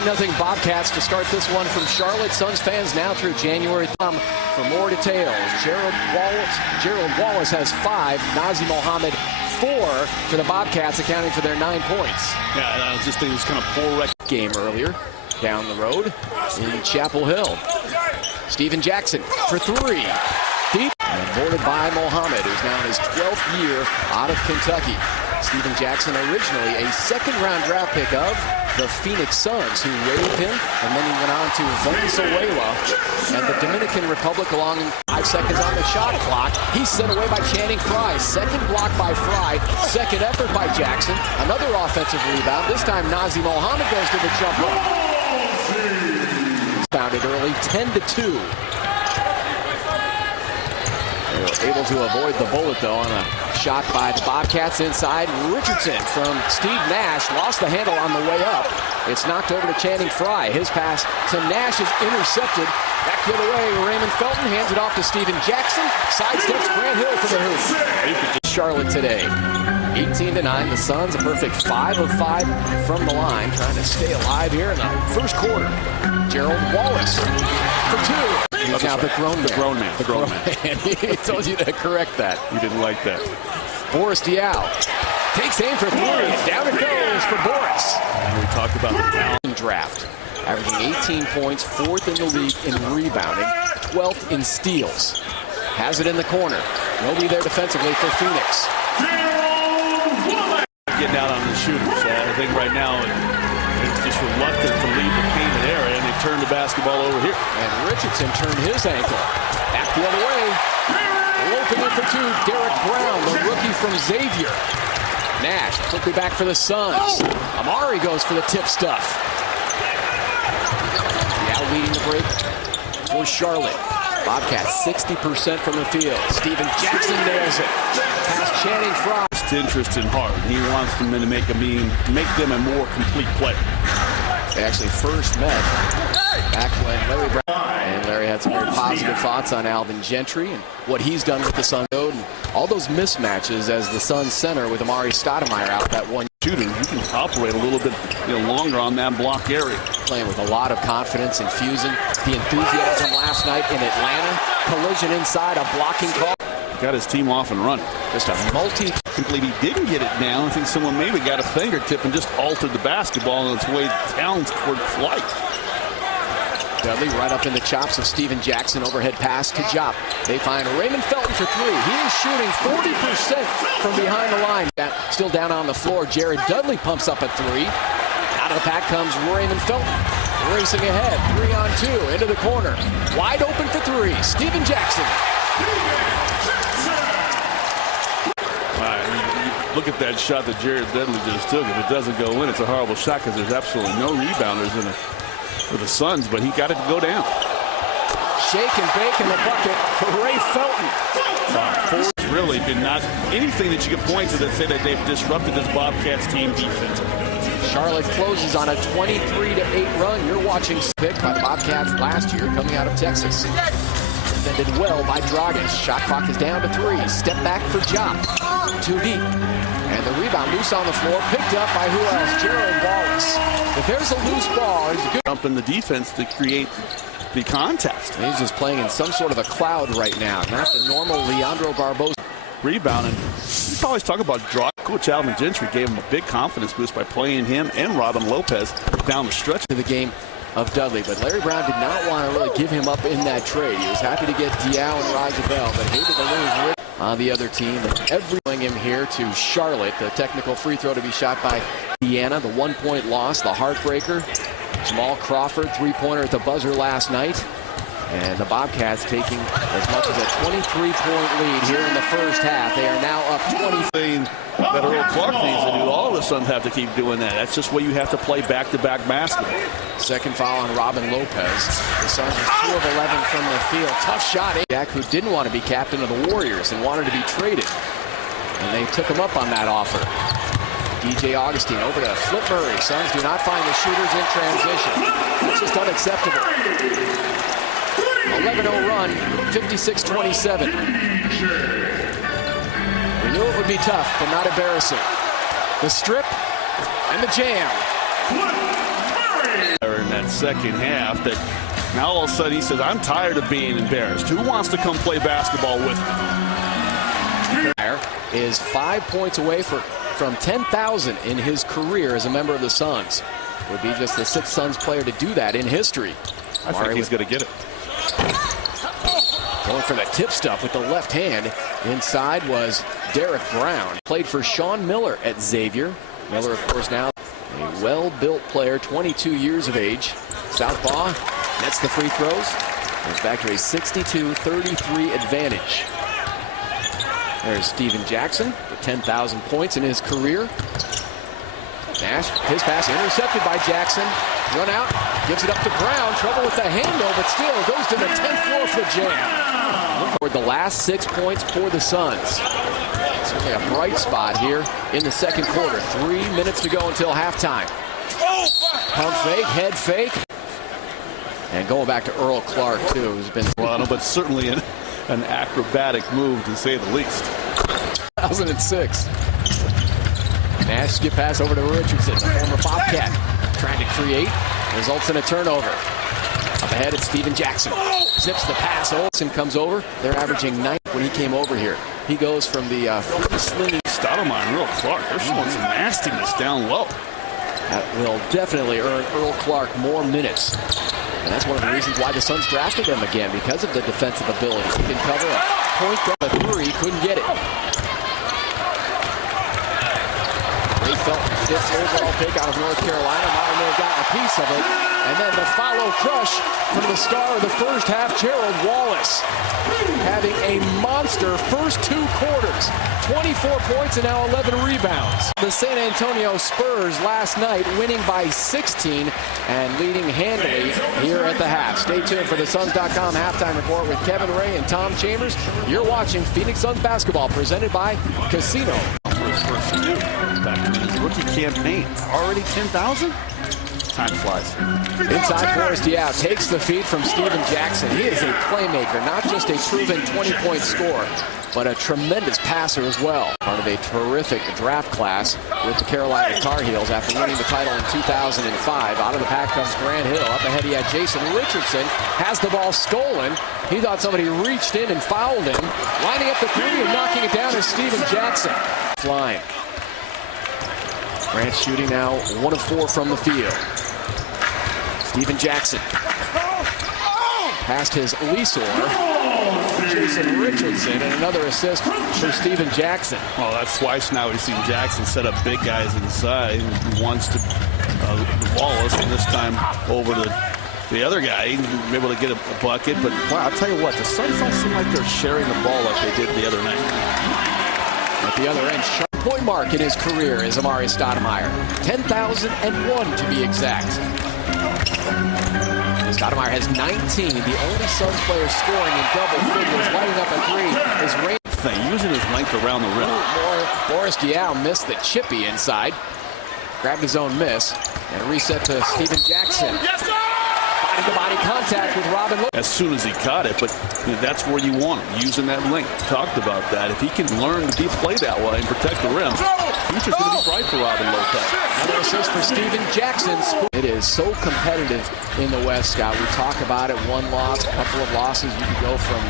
9-0 Bobcats to start this one from Charlotte. Suns fans now through January. For more details, Gerald Wallace has 5. Nazr Mohammed 4 for the Bobcats, accounting for their 9 points. Yeah, I was just thinking it was kind of poor game earlier down the road in Chapel Hill. Steven Jackson for 3. Deep and boarded by Mohammed, who's now in his 12th year out of Kentucky. Steven Jackson, originally a second-round draft pick of the Phoenix Suns, who waived him, and then he went on to Venezuela and the Dominican Republic along 5 seconds on the shot clock. He's sent away by Channing Frye. Second block by Frye. Second effort by Jackson. Another offensive rebound. This time Nazr Mohammed goes to the jumper. Found it early, 10-2. They were able to avoid the bullet, though, on a shot by the Bobcats inside. Richardson from Steve Nash lost the handle on the way up. It's knocked over to Channing Frye. His pass to Nash is intercepted. Back the other way, Raymond Felton hands it off to Steven Jackson. Sidesteps Grant Hill for the hoop. Charlotte today, 18-9. The Suns a perfect 5 of 5 from the line, trying to stay alive here in the first quarter. Gerald Wallace for 2. He's now the grown man. He told you to correct that. You didn't like that. Boris Diaw takes aim for 3, and down it goes for Boris. And we talked about the talent draft, averaging 18 points, 4th in the league in rebounding, 12th in steals. Has it in the corner. Nobody there defensively for Phoenix. Getting out on the shooters. I think right now it's just reluctant to leave the painted area, and they turn the basketball over here. And Richardson turned his ankle. Back the other way. Open in for 2. Derrick Brown, the rookie from Xavier. Nash quickly back for the Suns. Amari goes for the tip stuff. Now leading the break for Charlotte. Bobcats 60% from the field. Steven Jackson nails it. Past Channing Frye. Interest in Hart. He wants them to make them a more complete player. They actually first met back when Larry Brown, and Larry had some very positive thoughts on Alvin Gentry and what he's done with the Suns, and all those mismatches as the Suns center with Amari Stoudemire out that one shooting. You can operate a little bit longer on that block area. Playing with a lot of confidence, infusing the enthusiasm last night in Atlanta. Collision inside, a blocking call. Got his team off and running. Just a Completely didn't get it down. I think someone maybe got a fingertip and just altered the basketball on its way down toward flight. Dudley right up in the chops of Steven Jackson. Overhead pass to Jop. They find Raymond Felton for 3. He is shooting 40% from behind the line. Still down on the floor. Jared Dudley pumps up a 3. Out of the pack comes Raymond Felton. Racing ahead. 3 on 2 into the corner. Wide open for 3. Steven Jackson. Look at that shot that Jared Dudley just took. If it doesn't go in, it's a horrible shot because there's absolutely no rebounders in it for the Suns, but he got it to go down. Shake and bake in the bucket for Ray Felton. Ford's really been not anything that you can point to that say that they've disrupted this Bobcats team defense. Charlotte closes on a 23-8 run. You're watching pick by the Bobcats last year coming out of Texas. Defended well by Dragic. Shot clock is down to 3. Step back for Jop. 2 deep. And the rebound loose on the floor. Picked up by who else? Gerald Wallace. If there's a loose ball, he's a good jump in the defense to create the contest. And he's just playing in some sort of a cloud right now. Not the normal Leandro Barbosa. Rebounding. You always talk about draw. Coach Alvin Gentry gave him a big confidence boost by playing him and Robin Lopez down the stretch to the game of Dudley, but Larry Brown did not want to really give him up in that trade. He was happy to get Diaw and Rajabell, but hated to lose on the other team. And everything him here to Charlotte. The technical free throw to be shot by Deanna. The 1-point loss, the heartbreaker. Jamal Crawford, 3-pointer at the buzzer last night. And the Bobcats taking as much as a 23-point lead here in the first half. They are now up 20. That Earl Clark needs to do. All of the Suns have to keep doing that. That's just where you have to play back-to-back basketball. Second foul on Robin Lopez. The Suns are 2 of 11 from the field. Tough shot. Jack, who didn't want to be captain of the Warriors and wanted to be traded. And they took him up on that offer. DJ Augustine over to Flip Murray. Suns do not find the shooters in transition. That's just unacceptable. 11-0 run, 56-27. We knew it would be tough, but not embarrassing. The strip and the jam. that second half that now all of a sudden he says, I'm tired of being embarrassed. Who wants to come play basketball with me? Is 5 points away from 10,000 in his career as a member of the Suns. Would be just the sixth Suns player to do that in history. I think he's going to get it. Going for the tip stuff with the left hand. Inside was Derrick Brown. Played for Sean Miller at Xavier. Miller, of course, now a well-built player, 22 years of age. Southpaw nets the free throws. Goes back to a 62-33 advantage. There's Steven Jackson for 10,000 points in his career. Nash, his pass intercepted by Jackson. Run out, gives it up to Brown. Trouble with the handle, but still goes to the 10th floor for the jam. Look for the last 6 points for the Suns. Certainly a bright spot here in the second quarter. 3 minutes to go until halftime. Pump fake, head fake. And going back to Earl Clark, too, who's been... Well, but certainly an acrobatic move, to say the least. 2006. Nash skip pass over to Richardson, the former Bobcat, trying to create. Results in a turnover. Up ahead, it's Steven Jackson. Zips the pass. Olsen comes over. They're averaging 9 when he came over here. He goes from the slinging. Stoudemire and Earl Clark, they're showing some nastiness down low. That will definitely earn Earl Clark more minutes. And that's one of the reasons why the Suns drafted him again, because of the defensive ability. He can cover a point down the three, couldn't get it. Ray Felton, 5th overall pick out of North Carolina. Martin got a piece of it. And then the follow crush from the star of the first half, Gerald Wallace, having a monster first 2 quarters. 24 points and now 11 rebounds. The San Antonio Spurs last night winning by 16 and leading handily here at the half. Stay tuned for the Suns.com halftime report with Kevin Ray and Tom Chambers. You're watching Phoenix Suns basketball presented by Casino. For his first 2 back in his rookie campaign. Already 10,000? Time flies. Inside, Boris Diaw takes the feed from Steven Jackson. He is a playmaker, not just a proven 20-point scorer, but a tremendous passer as well. Part of a terrific draft class with the Carolina Tar Heels after winning the title in 2005. Out of the pack comes Grant Hill. Up ahead, he had Jason Richardson. Has the ball stolen. He thought somebody reached in and fouled him. Lining up the three and knocking it down is Steven Jackson. Flying. Grant shooting now 1 of 4 from the field. Steven Jackson. Past his leaseor, Jason Richardson, and another assist for Steven Jackson. Well, that's twice now we've seen Jackson set up big guys inside. He wants to Wallace, and this time over to the other guy. He's able to get a bucket, but wow, I'll tell you what, the Suns don't seem like they're sharing the ball like they did the other night. At the other end, sharp point mark in his career is Amari Stoudemire. 10,001 to be exact. Stoudemire has 19, the only Suns player scoring in double figures. Lighting up a three is Ray. Using his length around the rim. Boris Diaw missed the chippy inside. Grabbed his own miss. And a reset to Steven Jackson. Body-to-body contact with Robin Lopez. As soon as he caught it, but that's where you want him, using that length. Talked about that. If he can learn to play that way and protect the rim, the future's going to be bright for Robin Lopez. Another assist for Steven Jackson. It is so competitive in the West, Scott. We talk about it, 1 loss, a couple of losses. You can go from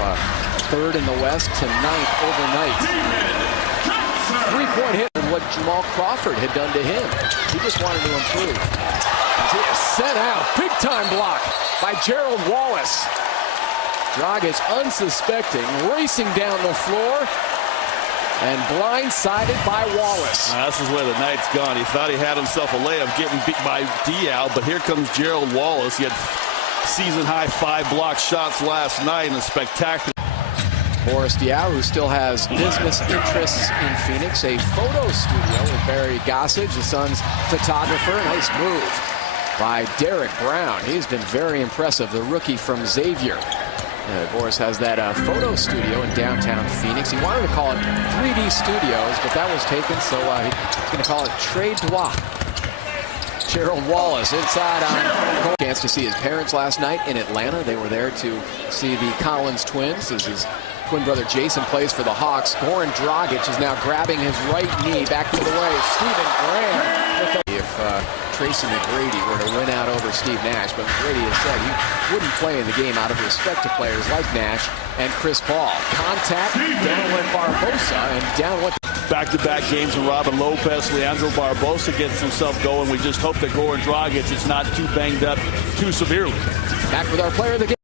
3rd in the West to 9th overnight. 3-point hit and what Jamal Crawford had done to him. He just wanted to improve. He is sent out. Big-time block by Gerald Wallace. Dragic, unsuspecting, racing down the floor and blindsided by Wallace. This is where the night's gone. He thought he had himself a layup getting beat by Diaw, but here comes Gerald Wallace. He had season-high 5 block shots last night in a spectacular. Boris Diaw, who still has business interests in Phoenix, a photo studio with Barry Gossage, the Suns photographer. Nice move by Derrick Brown. He's been very impressive, the rookie from Xavier. Boris has that photo studio in downtown Phoenix. He wanted to call it 3D Studios, but that was taken, so he's going to call it Trade Droit. Gerald Wallace inside on. Chance to see his parents last night in Atlanta. They were there to see the Collins twins as his twin brother Jason plays for the Hawks. Goran Dragic is now grabbing his right knee back to the way. Steven Graham. If Tracy McGrady were to win out over Steve Nash, but McGrady has said he wouldn't play in the game out of respect to players like Nash and Chris Paul. Contact, down went Barbosa, and down went... Back-to-back games and Robin Lopez, Leandro Barbosa gets himself going. We just hope that Goran Dragic is not too banged up too severely. Back with our player of the game.